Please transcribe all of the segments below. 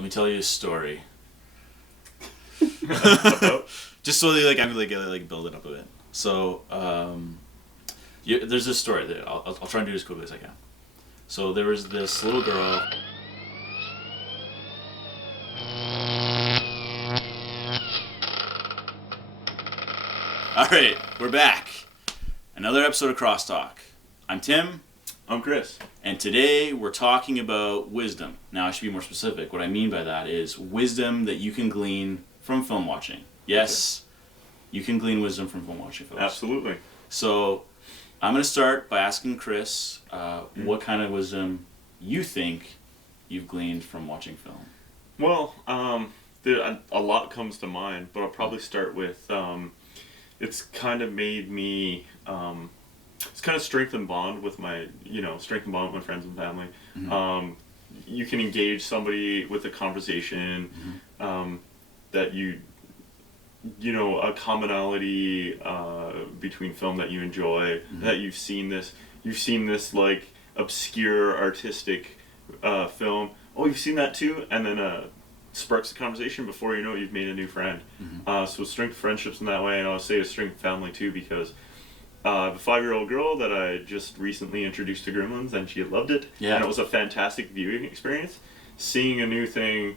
Let me tell you a story. About? Just so that I'm build it up a bit. So there's this story that I'll try and do it as quickly as I can. So there was this little girl. All right, we're back. Another episode of Crosstalk. I'm Tim. I'm Chris. And today we're talking about wisdom. Now I should be more specific. What I mean by that is wisdom that you can glean from film watching. Yes, you can glean wisdom from film watching, folks. Absolutely. So I'm going to start by asking Chris what kind of wisdom you think you've gleaned from watching film. Well, a lot comes to mind, but I'll probably start with it's kind of made me it's kind of strengthened bond with my strengthened bond with my friends and family. Mm-hmm. You can engage somebody with a conversation that a commonality between film that you enjoy, that you've seen this like obscure artistic film. Oh, you've seen that too, and then sparks a conversation. Before you know it, you've made a new friend. So strength friendships in that way, and I'll say a strength family too, because I have a 5-year-old girl that I just recently introduced to Gremlins, and she loved it. Yeah. And it was a fantastic viewing experience. Seeing a new thing,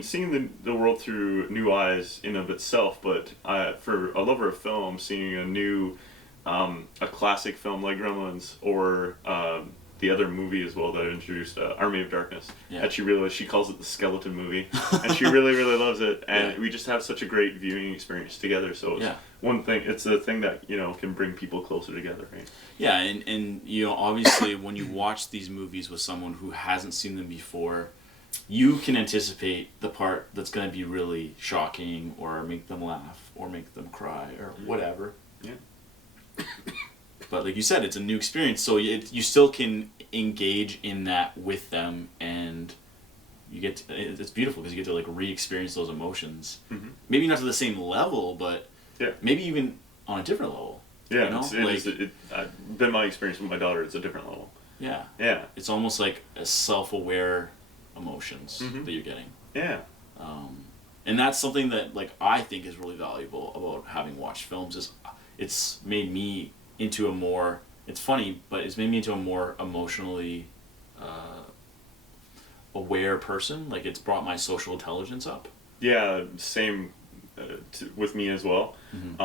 seeing the world through new eyes in of itself, but for a lover of film, seeing a new, a classic film like Gremlins, or the other movie as well that I introduced, Army of Darkness. Yeah. And she calls it the skeleton movie, and she really, really loves it. And yeah. we just have such a great viewing experience together. So it's one thing. It's a thing that can bring people closer together, right? Yeah, and obviously when you watch these movies with someone who hasn't seen them before, you can anticipate the part that's going to be really shocking, or make them laugh, or make them cry, or whatever. Yeah. But like you said, it's a new experience, so you still can engage in that with them, and it's beautiful because you get to like re-experience those emotions. Mm-hmm. Maybe not to the same level, but maybe even on a different level. Yeah, it's been my experience with my daughter. It's a different level. Yeah. Yeah. It's almost like a self-aware emotions that you're getting. Yeah. And that's something that like I think is really valuable about having watched films. Is it's made me into a more, it's funny, but it's made me into a more emotionally aware person. Like, it's brought my social intelligence up. Yeah, same with me as well. Mm-hmm.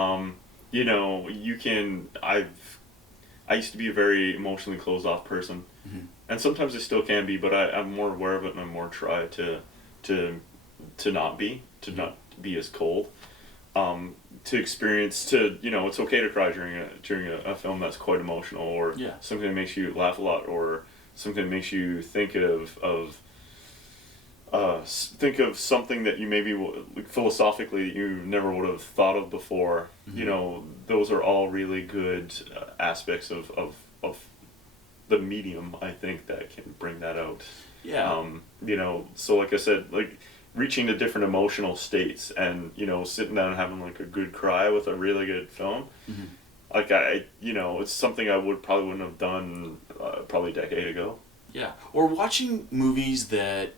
I used to be a very emotionally closed off person, and sometimes I still can be, but I'm more aware of it, and I'm more try to not be as cold. To experience, it's okay to cry during a film that's quite emotional, or something that makes you laugh a lot, or something that makes you think of something that you maybe philosophically you never would have thought of before. Mm-hmm. Those are all really good aspects of the medium, I think, that can bring that out. Yeah. So like I said, like, reaching to different emotional states, and sitting down and having like a good cry with a really good film, like it's something I wouldn't have done probably a decade ago. Yeah, or watching movies that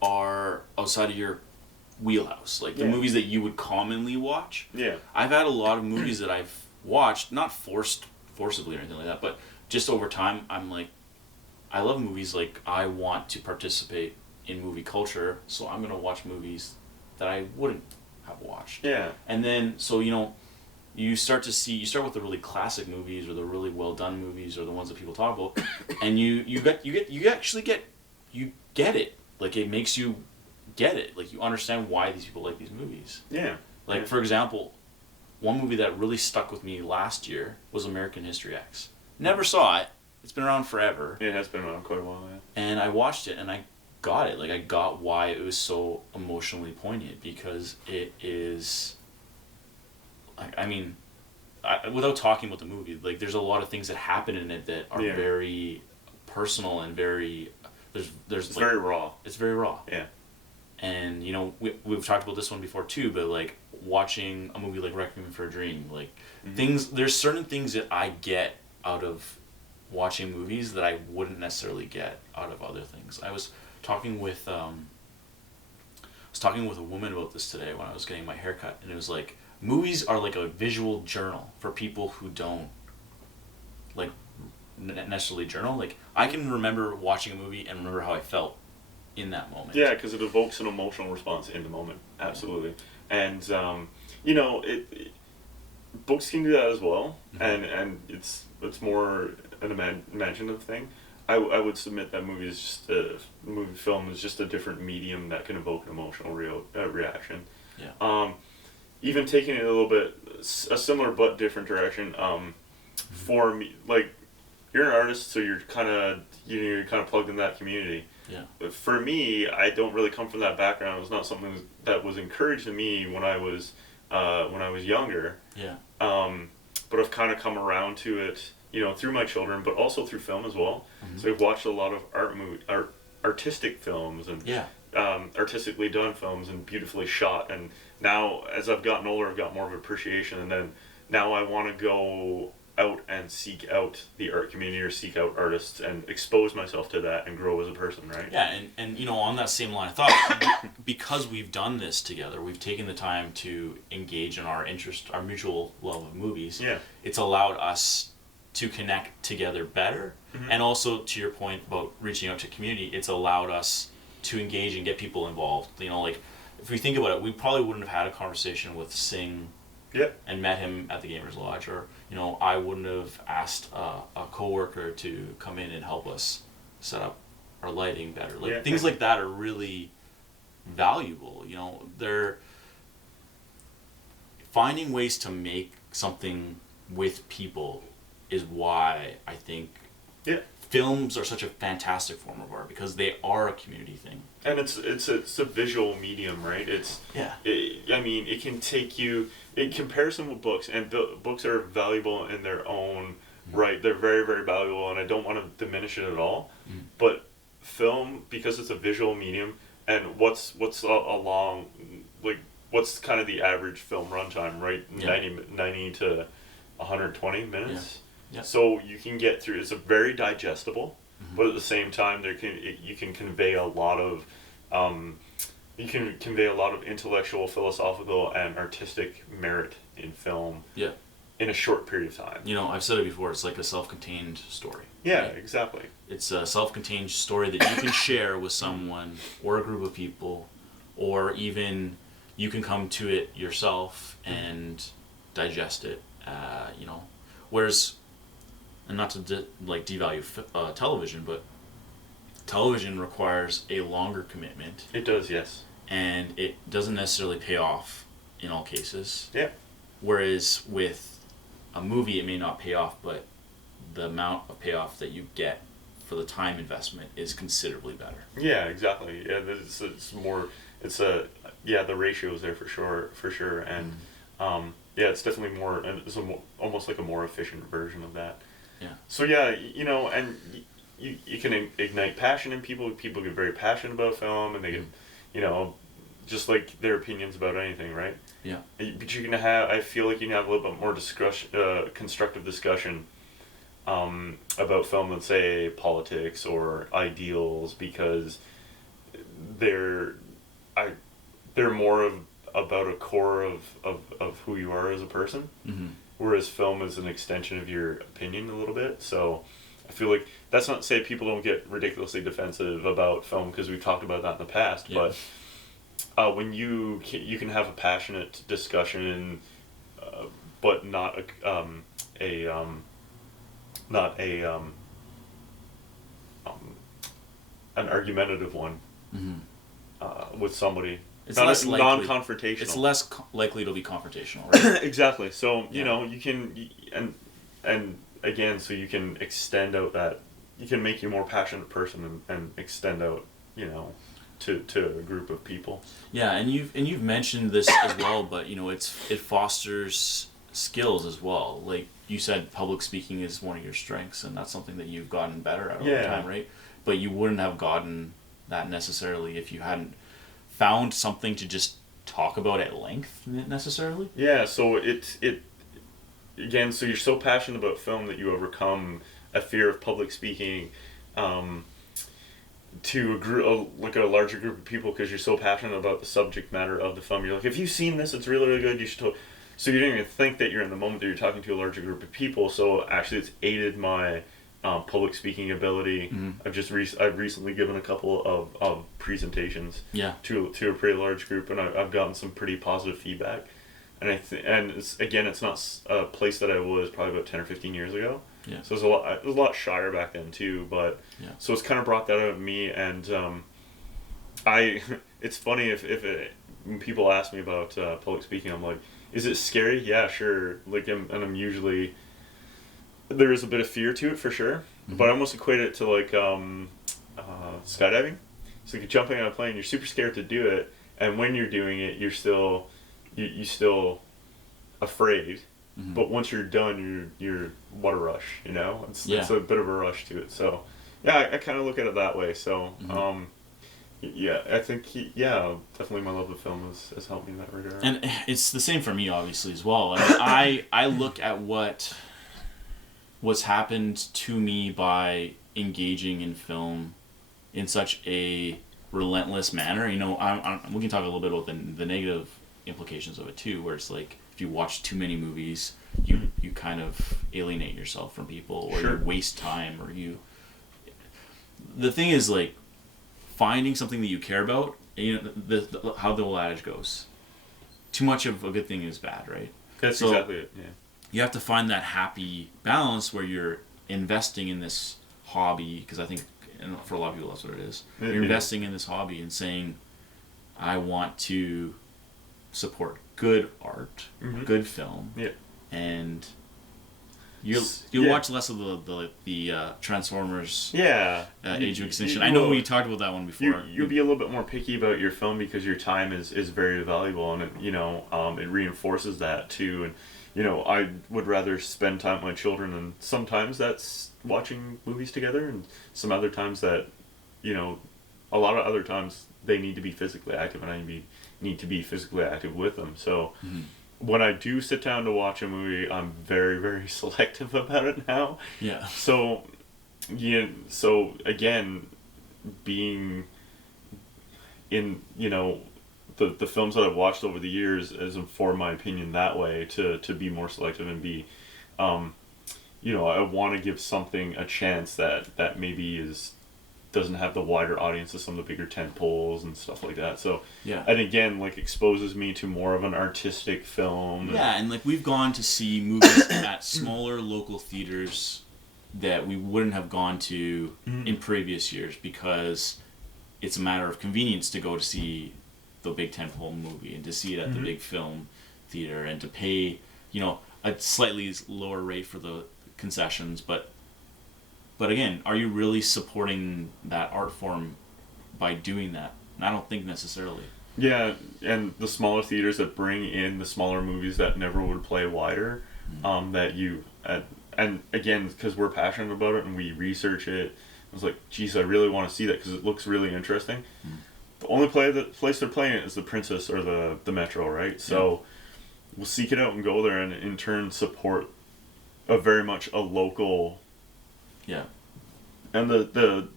are outside of your wheelhouse, like the movies that you would commonly watch. Yeah, I've had a lot of movies that I've watched, not forcibly or anything like that, but just over time, I'm like, I love movies. Like, I want to participate in movie culture, so I'm gonna watch movies that I wouldn't have watched. Yeah. And then you start with the really classic movies, or the really well done movies, or the ones that people talk about, and you get it. Like, it makes you get it. Like, you understand why these people like these movies. Yeah. Like, for example, one movie that really stuck with me last year was American History X. Never saw it. It's been around forever. Yeah, it has been around quite a while, yeah. And I watched it, and I got it. Like, I got why it was so emotionally poignant, because it is, like, without talking about the movie, like, there's a lot of things that happen in it that are very personal and very, there's it's like, very raw. It's very raw. Yeah. And, we've talked about this one before too, but like, watching a movie like Requiem For A Dream, like, there's certain things that I get out of watching movies that I wouldn't necessarily get out of other things. I was talking with was talking with a woman about this today when I was getting my haircut, and it was like, movies are like a visual journal for people who don't like necessarily journal. Like, I can remember watching a movie and remember how I felt in that moment. Yeah, because it evokes an emotional response in the moment. Absolutely. And books can do that as well, and it's more an imaginative thing. I would submit that film is just a different medium that can evoke an emotional reaction. Yeah. Even taking it a little bit a similar but different direction. For me, like, you're an artist, so you're kind of plugged in that community. Yeah. But for me, I don't really come from that background. It was not something that was encouraged to me when I was younger. Yeah. But I've kind of come around to it, through my children, but also through film as well. Mm-hmm. So I've watched a lot of artistic films and artistically done films and beautifully shot. And now, as I've gotten older, I've got more of an appreciation. And then now I want to go out and seek out the art community or seek out artists and expose myself to that and grow as a person, right? Yeah, and on that same line of thought, because we've done this together, we've taken the time to engage in our interest, our mutual love of movies. Yeah. It's allowed us to connect together better. Mm-hmm. And also, to your point about reaching out to community, it's allowed us to engage and get people involved. Like, if we think about it, we probably wouldn't have had a conversation with Singh and met him at the Gamers Lodge, or I wouldn't have asked a coworker to come in and help us set up our lighting better. Things like that are really valuable. They're finding ways to make something with people is why I think films are such a fantastic form of art, because they are a community thing. And it's a visual medium, right? It can take you in comparison with books, and books are valuable in their own right. They're very, very valuable, and I don't want to diminish it at all. But film, because it's a visual medium, and what's kind of the average film runtime, right? 90 to 120 minutes. Yeah. So you can get through. It's a very digestible, but at the same time, you can convey a lot of intellectual, philosophical, and artistic merit in film. Yeah. In a short period of time. I've said it before. It's like a self-contained story. Yeah, right? Exactly. It's a self-contained story that you can share with someone or a group of people, or even you can come to it yourself and digest it. Whereas. And not to devalue television, but television requires a longer commitment. It does, yes. And it doesn't necessarily pay off in all cases. Yeah. Whereas with a movie, it may not pay off, but the amount of payoff that you get for the time investment is considerably better. Yeah, exactly. Yeah, the ratio is there for sure, and it's definitely more, and it's almost like a more efficient version of that. Yeah. So and you can ignite passion in people. People get very passionate about film, and they get, just like their opinions about anything, right? Yeah. But I feel like you can have a little bit more constructive discussion about film than, say, politics or ideals, because they're more about a core of who you are as a person. Mm-hmm. Whereas film is an extension of your opinion a little bit. So I feel like that's not to say people don't get ridiculously defensive about film, because we've talked about that in the past. Yeah. But when you can have a passionate discussion, but not an argumentative one with somebody. It's less likely, non-confrontational. It's less likely to be confrontational, right? Exactly. So you can, and again, so you can extend out that, you can make you a more passionate person and extend out, to a group of people. Yeah, and you've mentioned this as well, but it fosters skills as well. Like you said, public speaking is one of your strengths, and that's something that you've gotten better at over time, right? But you wouldn't have gotten that necessarily if you hadn't found something to just talk about at length necessarily. Yeah, so it again, so you're so passionate about film that you overcome a fear of public speaking. look at a larger group of people because you're so passionate about the subject matter of the film. You're like, if you've seen this, it's really, really good. You should. So you don't even think that you're in the moment that you're talking to a larger group of people. So actually, it's aided my public speaking ability. I've recently given a couple of presentations to a pretty large group, and I've gotten some pretty positive feedback. And it's not a place that I was probably about 10 or 15 years ago. Yeah. So it was a lot shyer back then too, but so it's kind of brought that out of me, and it's funny when people ask me about public speaking, I'm like, is it scary? Yeah, sure. Like, I'm usually, there is a bit of fear to it for sure, but I almost equate it to like skydiving. So you're jumping on a plane, you're super scared to do it, and when you're doing it, you're still afraid. But once you're done, you're what a rush, you know? It's a bit of a rush to it. So, yeah, I kind of look at it that way. So, I think, definitely my love of film has helped me in that regard. And it's the same for me, obviously, as well. I mean, I look at what's happened to me by engaging in film in such a relentless manner. You know, we can talk a little bit about the negative implications of it too, where it's like, if you watch too many movies, you kind of alienate yourself from people, or you waste time, or the thing is, like, finding something that you care about. You know, how the old adage goes, too much of a good thing is bad, right? That's exactly it. Yeah. You have to find that happy balance where you're investing in this hobby, because I think, and for a lot of people that's what it is. You're investing in this hobby and saying, I want to support good art, good film, and you'll watch less of the Transfomers, Age of Extinction. I know we talked about that one before. You'll be a little bit more picky about your film because your time is very valuable, and it reinforces that too. And I would rather spend time with my children, and sometimes that's watching movies together, and some other times that, a lot of other times they need to be physically active, and I need to be physically active with them. So when I do sit down to watch a movie, I'm very, very selective about it now. Yeah. So again, being in, the films that I've watched over the years has informed my opinion that way, to be more selective and be, I want to give something a chance that maybe doesn't have the wider audience of some of the bigger tent poles and stuff like that. So and again, like, exposes me to more of an artistic film. And like, we've gone to see movies at smaller local theaters that we wouldn't have gone to in previous years, because it's a matter of convenience to go to see the big tentpole movie and to see it at the big film theater, and to pay a slightly lower rate for the concessions, but again, are you really supporting that art form by doing that? And I don't think necessarily. Yeah, and the smaller theaters that bring in the smaller movies that never would play wider, and again, because we're passionate about it and we research it, I was like, geez, I really want to see that because it looks really interesting. The only place they're playing it is the Princess or the Metro, right? So we'll seek it out and go there, and in turn support very much a local. Yeah. And the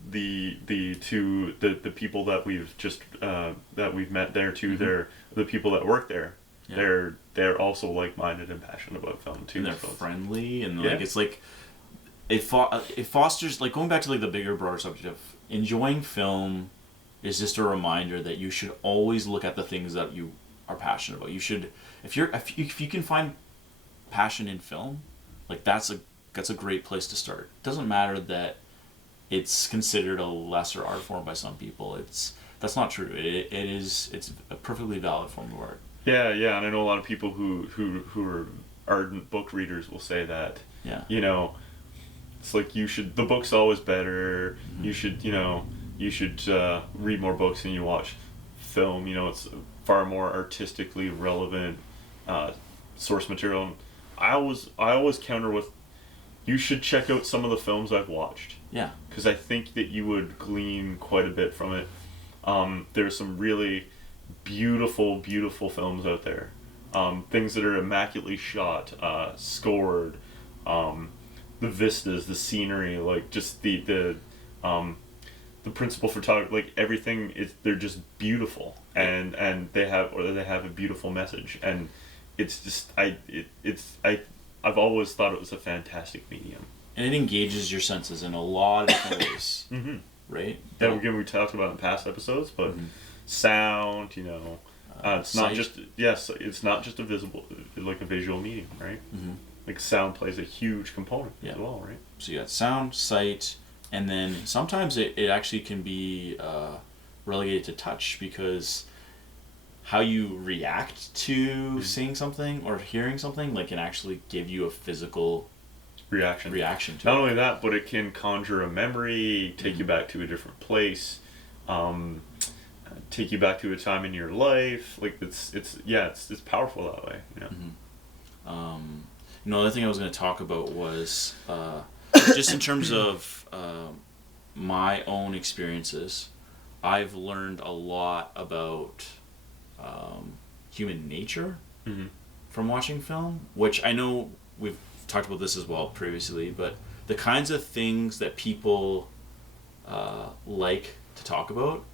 people that we've just that we've met there too, they're the people that work there. They're also like-minded and passionate about film too. And they're friendly, and like, it's like it fosters, like, going back to like the bigger, broader subject of enjoying film is just a reminder that you should always look at the things that you are passionate about. You should, if you can find passion in film, like, that's a great place to start. It doesn't matter that it's considered a lesser art form by some people. That's not true. It's a perfectly valid form of art. Yeah, and I know a lot of people who are ardent book readers will say that. Yeah. It's like, the book's always better. You should read more books than you watch film. It's far more artistically relevant source material. I always counter with, you should check out some of the films I've watched. Yeah. Because I think that you would glean quite a bit from it. There's some really beautiful, beautiful films out there. Things that are immaculately shot, scored, the vistas, the scenery, like, just the the principal photographer, like everything is, they're just beautiful, and they have a beautiful message, and it's just I've always thought it was a fantastic medium. And it engages your senses in a lot of different ways, right? That we talked about in past episodes, but sound, it's not just it's not just a visual medium, right? Like sound plays a huge component as well, right? So you got sound, sight, and then sometimes it actually can be relegated to touch, because how you react to seeing something or hearing something can actually give you a physical reaction to Not it. only that, but it can conjure a memory, take you back to a different place, take you back to a time in your life. Like it's powerful that way. Yeah. Another thing I was going to talk about was just in terms of my own experiences. I've learned a lot about human nature from watching film, which I know we've talked about this as well previously, but the kinds of things that people like to talk about,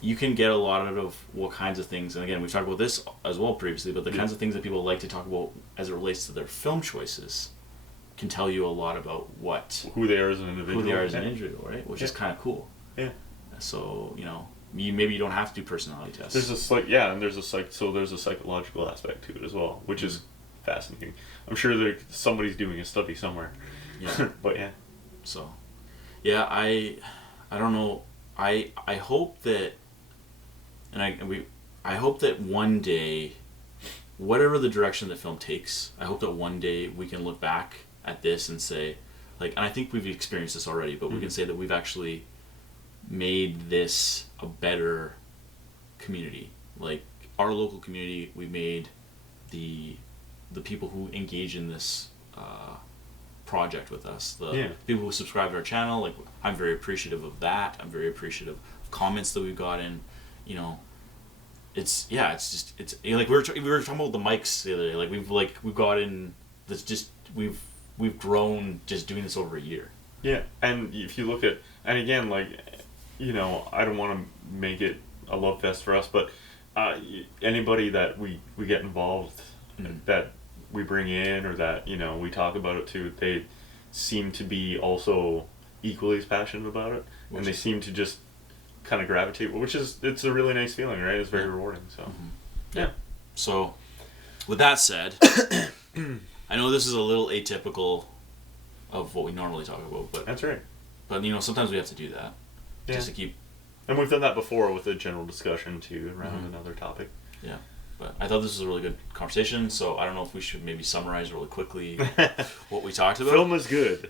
you can get a lot out of what kinds of things, and again, we've talked about this as well previously, but the kinds of things that people like to talk about as it relates to their film choices can tell you a lot about who they are as an individual. Right? Which is kind of cool. Yeah. So, maybe you don't have to do personality tests. There's a psychological aspect to it as well, which is fascinating. I'm sure somebody's doing a study somewhere. Yeah. But yeah. So, yeah, I don't know. I hope that, I hope that one day, whatever the direction that film takes, I hope that one day we can look back at this and say, and I think we've experienced this already, but we can say that we've actually made this a better community. Like our local community, we made the people who engage in this project with us, the people who subscribe to our channel. I'm very appreciative of that. I'm very appreciative of comments that we've gotten. It's we were talking about the mics the other day. We've gotten this, just we've grown just doing this over a year. Yeah, and if you look at, and again, I don't want to make it a love fest for us, but anybody that we get involved, that we bring in, or that we talk about it to, they seem to be also equally as passionate about it, and they seem to just kind of gravitate, it's a really nice feeling, right? It's very rewarding. So yeah. So with that said, I know this is a little atypical of what we normally talk about, but that's right. But sometimes we have to do that just to keep. And we've done that before with a general discussion too around another topic. Yeah, but I thought this was a really good conversation. So I don't know if we should maybe summarize really quickly what we talked about. Film is good.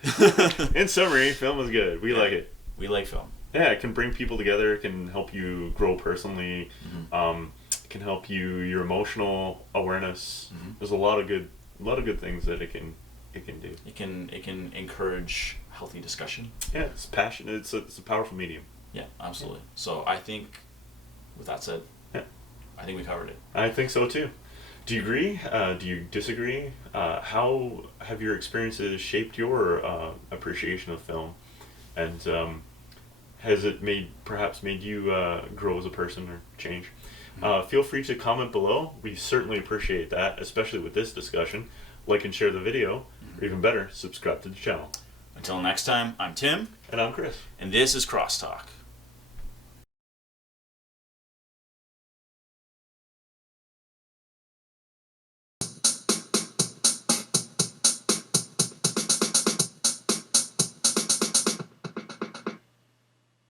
In summary, film is good. We like it. We like film. Yeah, it can bring people together. It can help you grow personally. It can help your emotional awareness. There's a lot of good things that it can do. It can encourage healthy discussion. Yeah, it's passionate. It's a powerful medium. Yeah, absolutely. So I think, with that said, I think we covered it. I think so too. Do you agree? Do you disagree? How have your experiences shaped your appreciation of film? And has it perhaps made you grow as a person or change? Feel free to comment below. We certainly appreciate that, especially with this discussion. Like and share the video, or even better, subscribe to the channel. Until next time, I'm Tim. And I'm Chris. And this is Crosstalk.